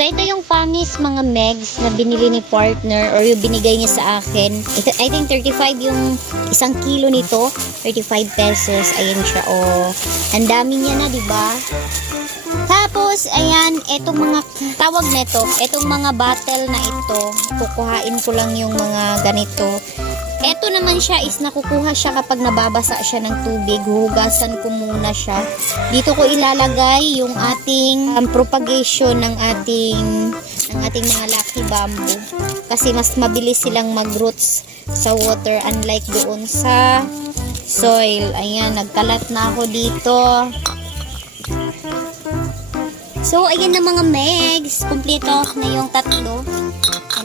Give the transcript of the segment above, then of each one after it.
So, ito yung panis mga megs na binili ni partner or yung binigay niya sa akin. Ito, I think 35 yung isang kilo nito. 35 pesos. Ayan siya. Oh, ang dami niya na, diba? Tapos, ayan, etong mga tawag nito, etong mga bottle na ito, kukuhain ko lang yung mga ganito. Eto naman siya is nakukuha siya kapag nababasa siya ng tubig. Hugasan ko muna siya. Dito ko ilalagay yung ating propagation ng ating mga lucky bamboo. Kasi mas mabilis silang mag-roots sa water unlike doon sa soil. Ayan, nagkalat na ako dito. So, ayan na mga megs. Kumpleto na yung tatlo.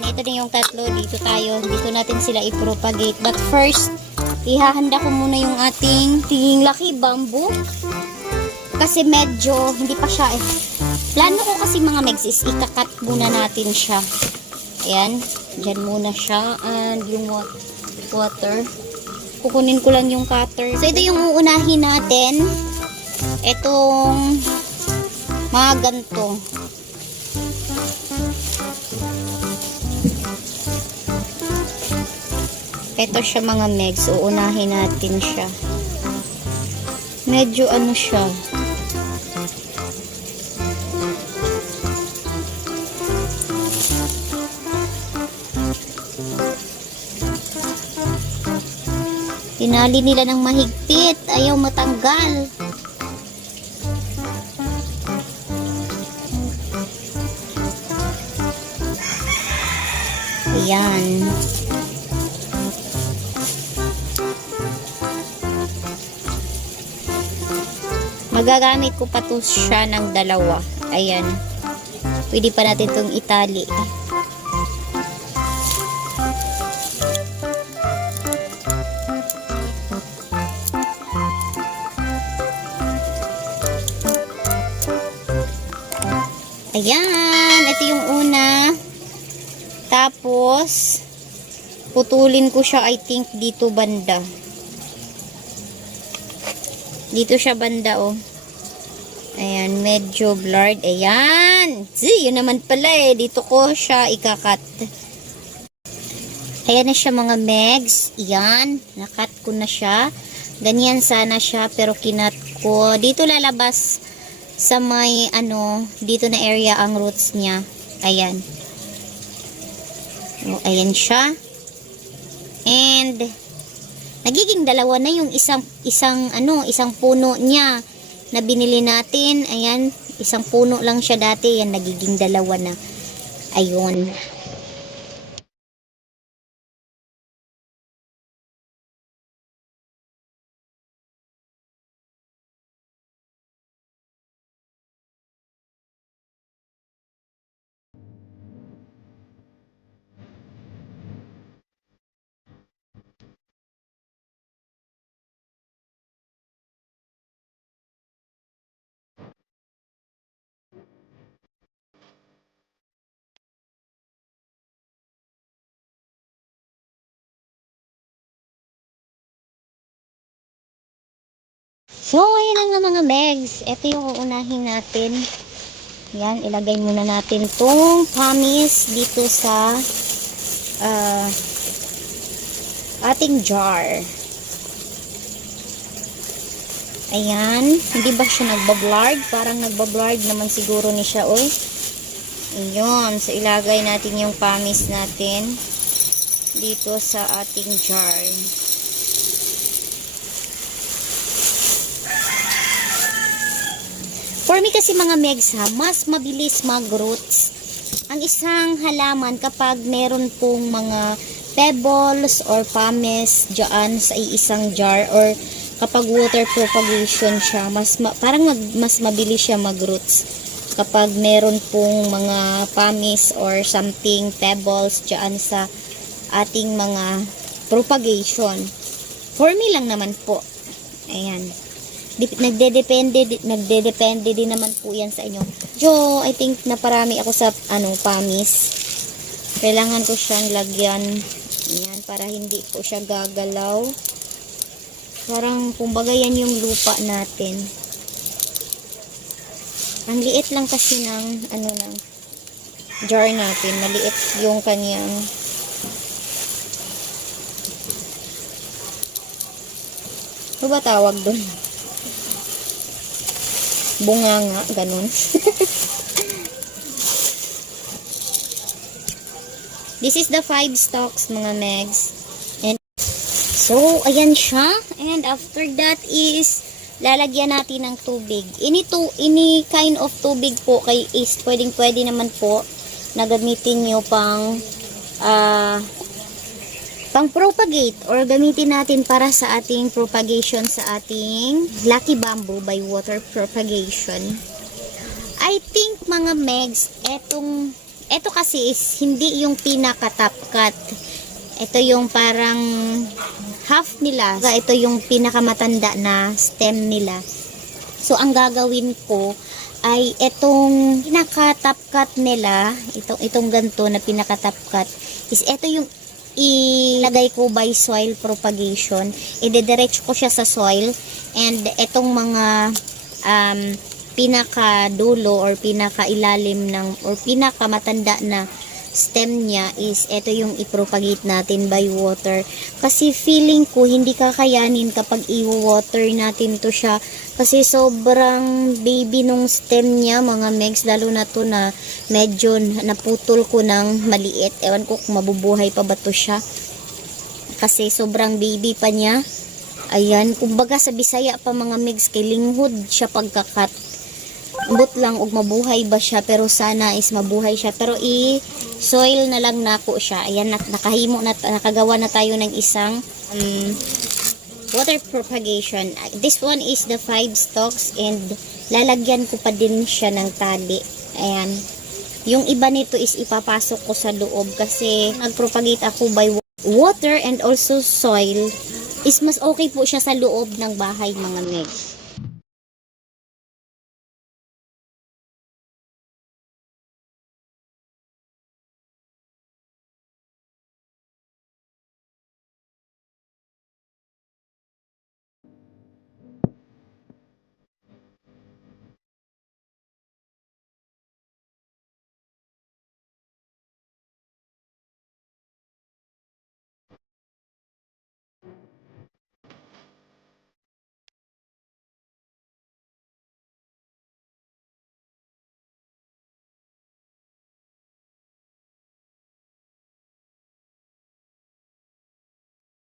Ito na yung tatlo. Dito tayo. Dito natin sila i-propagate. But first, ihahanda ko muna yung ating lucky bamboo. Kasi medyo, hindi pa siya eh. Plano ko kasi mga megs is ikakat muna natin siya. Ayan. Diyan muna siya. And yung water. Kukunin ko lang yung cutter. So, ito yung uunahin natin. Itong mga ganito. Ito siya mga megs. Uunahin natin siya. Medyo ano siya. Tinali nila ng mahigpit. Ayaw matanggal. Ayan. Magagamit ko pa to siya ng dalawa. Ayan. Pwede pa natin itong itali. Ayan. Ito yung una. Tapos, putulin ko siya, I think, dito banda. Dito siya banda, oh. Ayan, medyo blurred. Ayan! See, yun naman pala eh. Dito ko siya ikakat. Ayan na siya mga megs. Ayan, nakat ko na siya. Ganyan sana siya, pero kinat ko. Dito lalabas sa may, dito na area ang roots niya. Ayan. Oh, ayan siya. And nagiging dalawa na yung isang puno niya na binili natin. Ayan, isang puno lang siya dati. Yan, nagiging dalawa na. Ayun. So, ayan na nga mga megs. Ito yung uunahin natin. Yan, ilagay muna natin tong pamis dito sa ating jar. Ayan. Hindi ba siya nagbablard? Parang nagbablard naman siguro ni siya, oh. Ayan. So, ilagay natin yung pamis natin dito sa ating jar. For me kasi mga megs ha, mas mabilis mag-roots ang isang halaman kapag meron pong mga pebbles or pamis dyan sa isang jar, or kapag water propagation siya, mas mabilis siya mag-roots kapag meron pong mga pamis or something, pebbles dyan sa ating mga propagation. For me lang naman po. Ayan. Nagdedepende din naman po yan sa inyo. Jo, I think naparami ako sa pamis. Kailangan ko siyang lagyan. Ayan, para hindi po siya gagalaw. Parang kumbaga yan yung lupa natin. Ang liit lang kasi ng jar natin. Maliit yung kanyang ano ba tawag doon? Bunganga, ganun. This is the 5 stalks, mga megs. And so, ayan siya. And after that is lalagyan natin ng tubig. Any kind of tubig po kay is pwede naman po na gamitin nyo pang propagate or gamitin natin para sa ating propagation sa ating Lucky Bamboo by water propagation. I think mga megs, eto kasi is hindi yung pinaka-top cut. Ito yung parang half nila. Ito yung pinakamatanda na stem nila. So, ang gagawin ko ay itong pinaka-top cut nila, itong ganito na pinaka-top cut, is ito yung ilagay ko by soil propagation. Idediretso ko siya sa soil, and itong mga pinaka-dulo or pinaka-ilalim ng or pinaka-matanda na stem niya is ito yung ipropagate natin by water. Kasi feeling ko hindi kakayanin kapag i-water natin to siya. Kasi sobrang baby nung stem niya, mga megs, lalo na to na medyo naputol ko ng maliit. Ewan ko kung mabubuhay pa ba to siya. Kasi sobrang baby pa niya. Ayan, kumbaga sa Bisaya pa mga megs, kay linghod siya pagkakat. Ambot lang og mabuhay ba siya, pero sana is mabuhay siya. Pero i-soil na lang nako siya. Ayan, nakagawa na tayo ng isang water propagation. This one is the 5 stalks, and lalagyan ko pa din siya ng tali. Ayan. Yung iba nito is ipapasok ko sa loob kasi nagpropagate ako by water and also soil. Is mas okay po siya sa loob ng bahay, mga megs.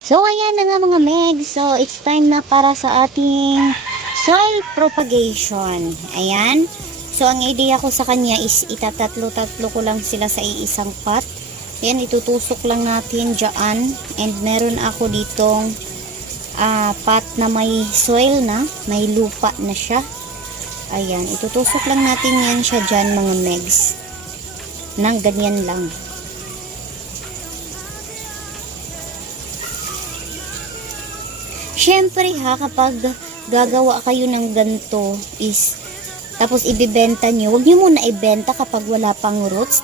So, ayan na nga mga megs. So, it's time na para sa ating soil propagation. Ayan. So, ang idea ko sa kanya is itatatlo-tatlo ko lang sila sa iisang pot. Ayan, itutusok lang natin dyan. And meron ako ditong pot na may soil na. May lupa na siya. Ayan, itutusok lang natin yan siya dyan, mga megs. Nang ganyan lang. Syempre ha, kapag gagawa kayo ng ganito is tapos ibibenta nyo, huwag nyo muna ibenta kapag wala pang roots.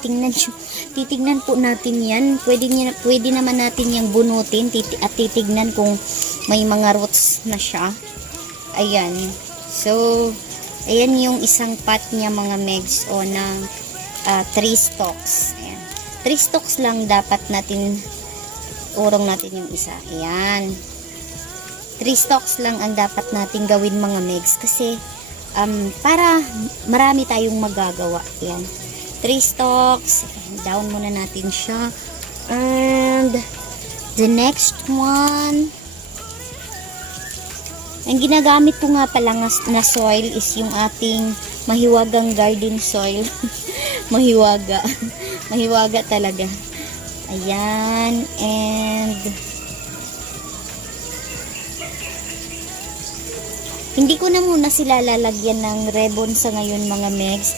Titignan po natin yan. Pwede naman natin yung bunutin at titignan kung may mga roots na siya. Ayan. So, ayan yung isang pot niya, mga megs, o ng 3 stalks. Ayan. 3 stalks lang dapat natin, urong natin yung isa. Ayan. 3 stalks lang ang dapat natin gawin, mga megs, kasi para marami tayong magagawa. Yan. 3 stalks. Down muna natin siya. And the next one, ang ginagamit ko nga pala na soil is yung ating mahiwagang garden soil. Mahiwaga. Mahiwaga talaga. Ayan. And hindi ko na muna sila lalagyan ng ribbon sa ngayon, mga megs.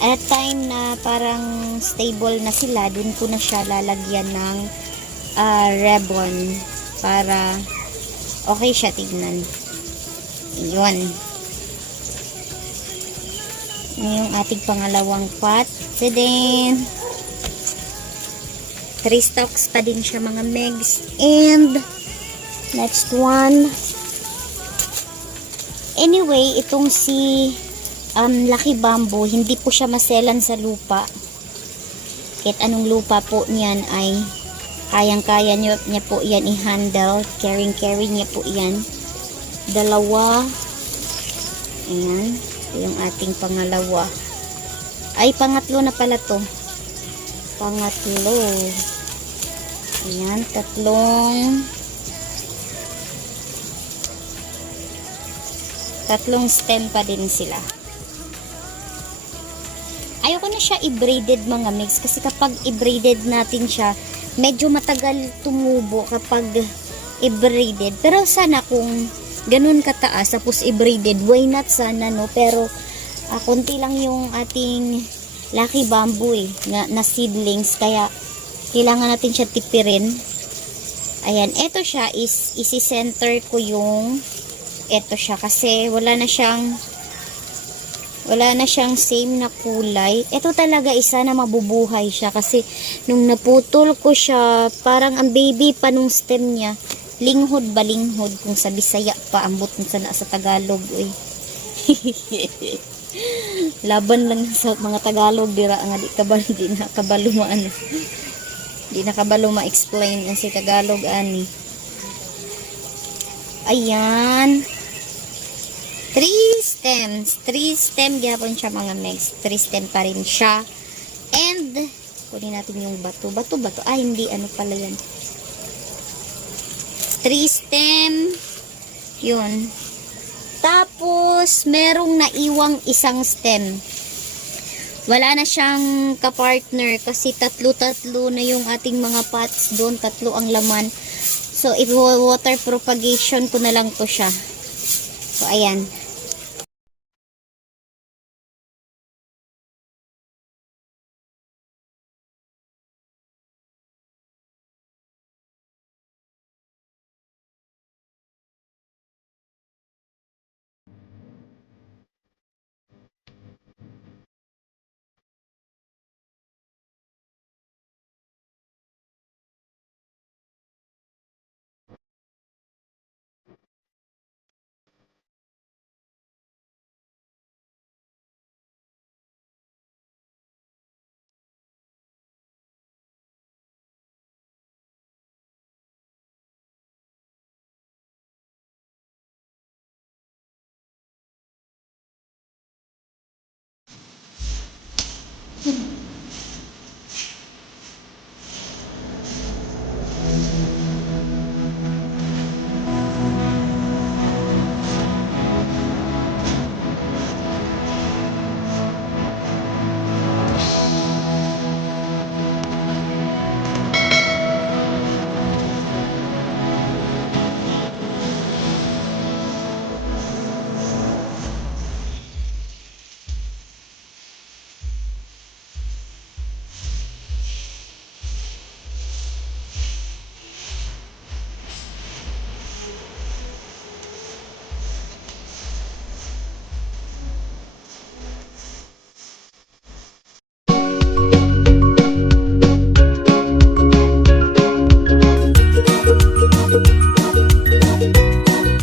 At time na parang stable na sila, dun ko na siya lalagyan ng ribbon para okay siya tignan. Yun. Yung ating pangalawang pot. So then, 3 stalks pa din siya, mga megs. And next one. Anyway, itong si Lucky Bamboo, hindi po siya maselan sa lupa. Kahit anong lupa po niyan ay kayang-kaya niya po yan i-handle. Caring niya po yan. Dalawa. Ayan. Ito yung ating pangalawa. Ay, pangatlo na pala to. Pangatlo. Ayan, tatlong stem pa din sila. Ayoko na siya i-braided mga mix kasi kapag i-braided natin siya, medyo matagal tumubo kapag i-braided. Pero sana kung ganun kataas tapos i-braided, why not sana, no? Pero konti lang yung ating lucky bamboo na seedlings, kaya kailangan natin siya tipirin. Ayan, eto siya is isi-center ko yung eto siya kasi wala na siyang same na kulay. Ito talaga isa na mabubuhay siya kasi nung naputol ko siya, parang ang baby pa nung stem niya. Linghod kung sa Bisaya pa, ambot sa Tagalog. Laban lang sa mga Tagalog dira nga di nakabalo ma-explain ang si Tagalog ani. Ayan. 3 stem gyapon siya mga megs. 3 stem pa rin siya. And kunin natin yung bato. Ay, hindi, ano pala yan. 3 stem. Yun. Tapos, merong naiwang isang stem. Wala na siyang kapartner kasi tatlo na yung ating mga pots doon. 3 ang laman. So, water propagation ko na lang to siya. So, ayan.